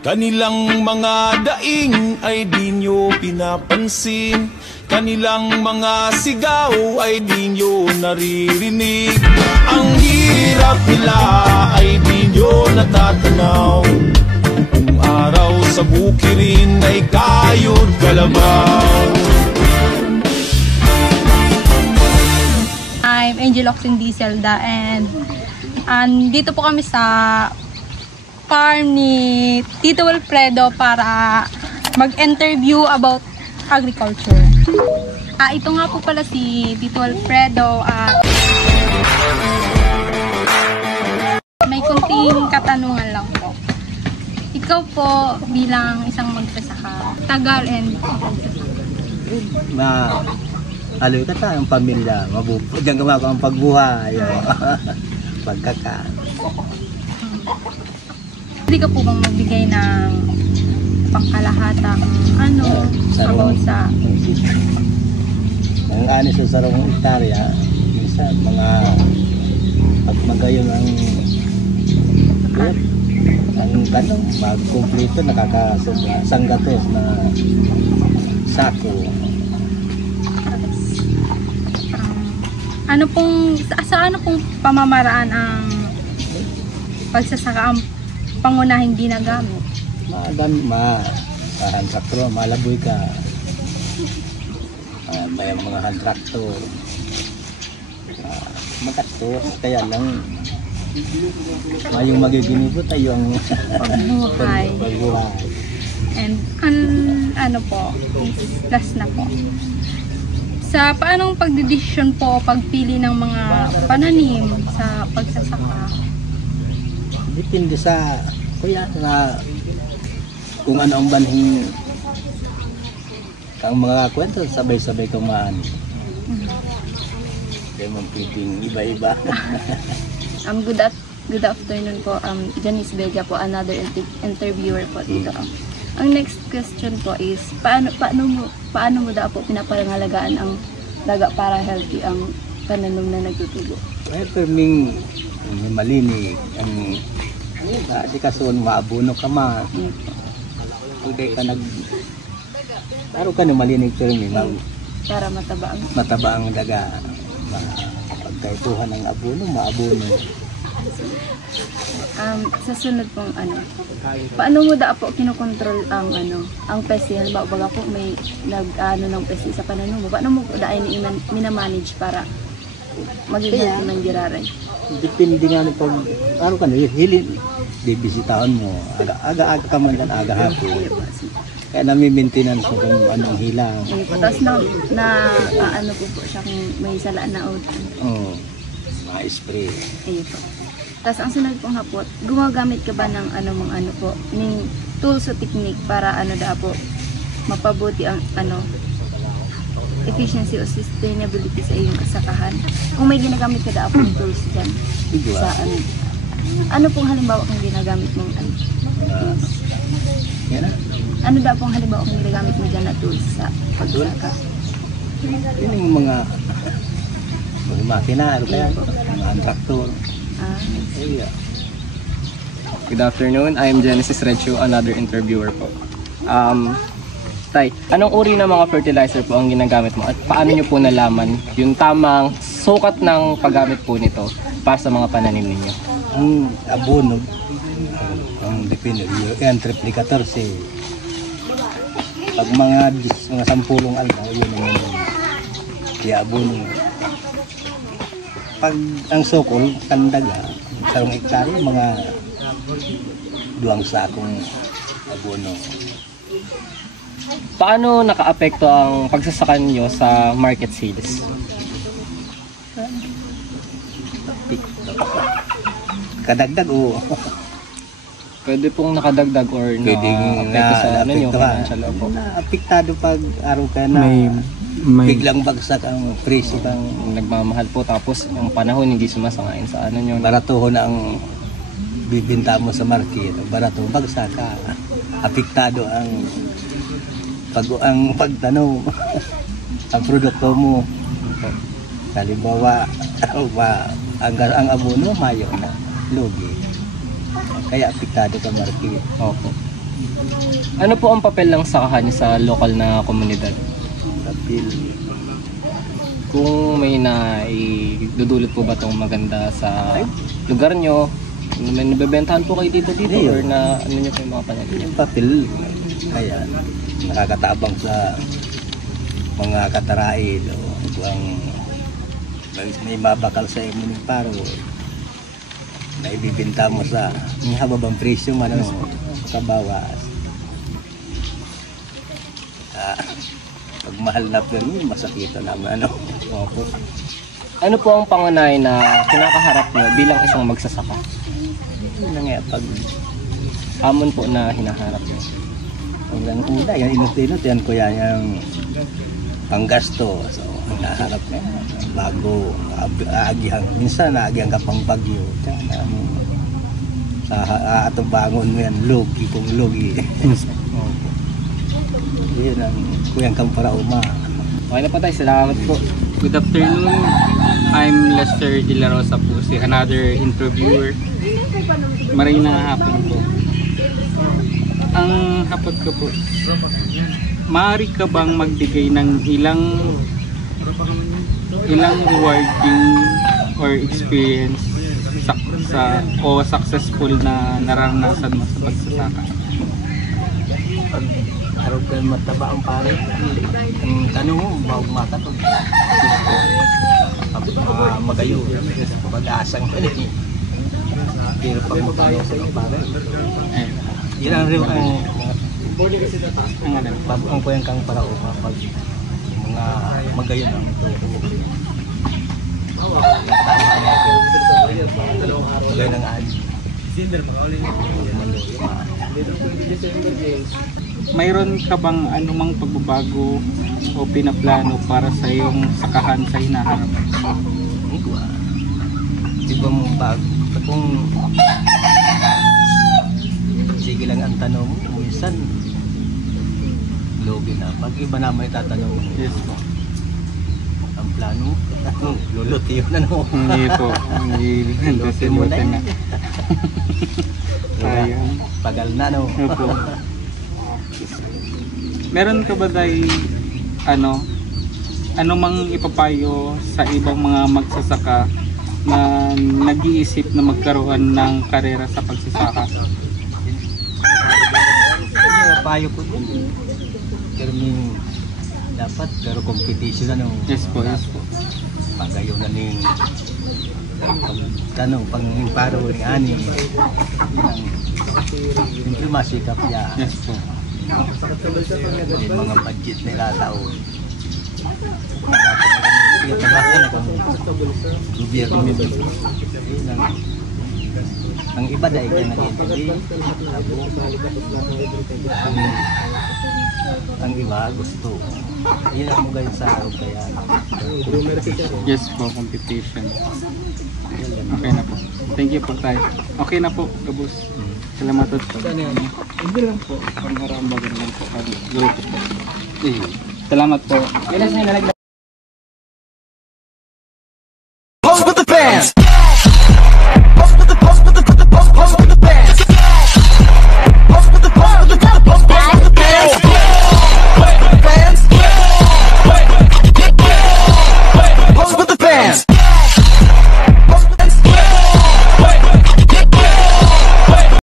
Kanilang mga daing ay di nyo pinapansin, kanilang mga sigaw ay di nyo naririnig. Ang hirap nila ay di nyo natatanaw, kung araw sa bukirin ay kayod kalabaw. I'm Angel Oxin Diselda and dito po kami sa farm ni Tito Wilfredo para mag-interview about agriculture. Ito nga po pala si Tito Wilfredo at may kunting katanungan lang po. Ikaw po bilang isang magsasaka, tagal and aloy ka ta, ang pamilya, diyan gumagawa ang pagbuhay, pagkaka. Hindi ka po bang magbigay ng pangkalahatang about sa ang anis sa sarong hektarya, minsan mga pagmagayon ang tanong, magkumpleto nakakasanggatos na sako. Sa ano pong pamamaraan ang pagsasaka ang pangunahing ginagamit? Hand tractor, malaboy ka. May mga hand tractor. Magastos, kaya lang yung magiginibot ay yung pagbuhay. Pagbuhay. And ano po, last na po. Sa paanong pagdedesisyon po, pagpili ng mga pananim sa pagsasaka? Depende sa kung ano ang banhing ang mga kwento, sabay-sabay kumaan. Kaya pwedeng iba-iba. Good afternoon po. Janice Vega po, another interviewer po dito. Ang next question po is, paano mo daw po pinapangalagaan ang daga para healthy ang pananom na nagtutubo? Perming malinig ang di kason maabuno ka ma. Hindi ka araw ka na malinig pero para mataba ang daga. Pagkaituhan ng abono, maabono. Sa sunod pong paano mo daw po kinokontrol ang pesti? Halimbawa baga po may ng pesti sa pananom mo, paano mo po dahil minamanage para magiging ng giraray? Depende nga na pag araw ka na bibisitahan mo, aga ka man yan, aga hapon. Kaya nami-maintenance mo kung anong hilang. Tapos ano po siya kung may salaan na utan. Oo, mga spray. Po. Tapos ang sunod pong hapot, gumagamit ka ba ng ng tools o technique para po mapabuti ang efficiency o sustainability sa iyong kasakahan? Kung may ginagamit ka daw pong tools dyan sa ano pong halimbawa kung ginagamit mong tools? Ano daw pong halimbawa kung ginagamit mo dyan na tools sa pagsaka? Yun yung mga makina, mga tractor. Good afternoon, I'm Genesis Rechu, another interviewer po. Tay, anong uri ng mga fertilizer po ang ginagamit mo at paano nyo po nalaman yung tamang sukat ng paggamit po nito para sa mga pananim ninyo? Ang abono, ang depende, yung triplicator pag mga 10 aldaw, yun yung abono. Pag ang sokol, kandaga, sarong hektarya, mga 2 sakong abono. Paano naka-apekto ang pagsasaka nyo sa market sales? Kadagdag o Pwede pong nakadagdag or na-apekto sa financial po. Naapektado pag araw ka na biglang bagsak ang presyo ng nagmamahal po tapos ang panahon hindi sumasangayon sa nyo. Baratuhon ang bibinta mo sa market, barato bagsak ka. Apektado ang pagtanaw ang produkto mo. Halimbawa, ang abono mayo na lugi. Kaya apektado ka market. Opo. Ano po ang papel ng sakahan niyo sa lokal na komunidad? Tapil. Kung may dudulot po ba itong maganda sa lugar nyo? May nabebentahan po kayo dito Hindi, or na ano nyo po yung mga pananim? Yung papel, ayan, nakakatabang sa mga kataraid o kung may mabakal sa imo ng paro na ibibinta mo sa hababang presyo man ano, kabawas. Pag mahal na pero masakita naman ano. Opo. Ano po ang pangunahing na kinakaharap nyo bilang isang magsasaka? Yun na nga, pag Hamon po na hinaharap nyo. ang una, yan inut-inut, yan ko yan yung panggasto. So, ang naharap na yan, bago, aagihan. Minsan, aagihan ka pang bagyo. Tsaka na, sa atong bangon mo yan, logi kung logi. Yun ang kuyang kang para uma. Okay na po tayo, salamat po. Good afternoon. I'm Lester De La Rosa po, another interviewer. Marina hapon po. Ang hapon ko po, maaari ka bang magbigay ng ilang rewarding or experience o successful na naranasan mo sa pagsasaka? Araw ka mataba ang pare. Ang tanong mo, makatot. Magayo. Pag-aasang ka rin. Pero pag matanong sa pare. Yan ang real ang kuyang kang para pag mga magayon ang ito. Tama na ito. Magayon ang ali. Mayroon ka bang anumang pagbabago o pinaplano para sa iyong sakahan sa hinaharap? Ibang bago. Kung sige lang ang tanong mo, minsan logi na. Pag iba na may tatanong mo, Yes po. ang plano, luluti yun na no. Hindi po. Hindi kasi mo na buti na. yun. Sayang. Pagal na no. Opo. Meron ka ba day ano mang ipapayo sa ibang mga magsasaka na nag-iisip na magkaroon ng karera sa pagsasaka? Payo ko din. Pero dapat pero competition na no. Yes po, yes po. Pagayo na ning tanong pang paro ni ani. Siyempre masikap ya. Yes po. May mga budget nila taon. Gobyerno ang iba dahil ka nag-interview ang iba gusto yun ang mga sa araw kaya Yes po, competition. Okay na po. Thank you po tayo. Okay na po, Gabus. Salamat po. Hindi lang po. Ang harambagan lang po. Salamat po.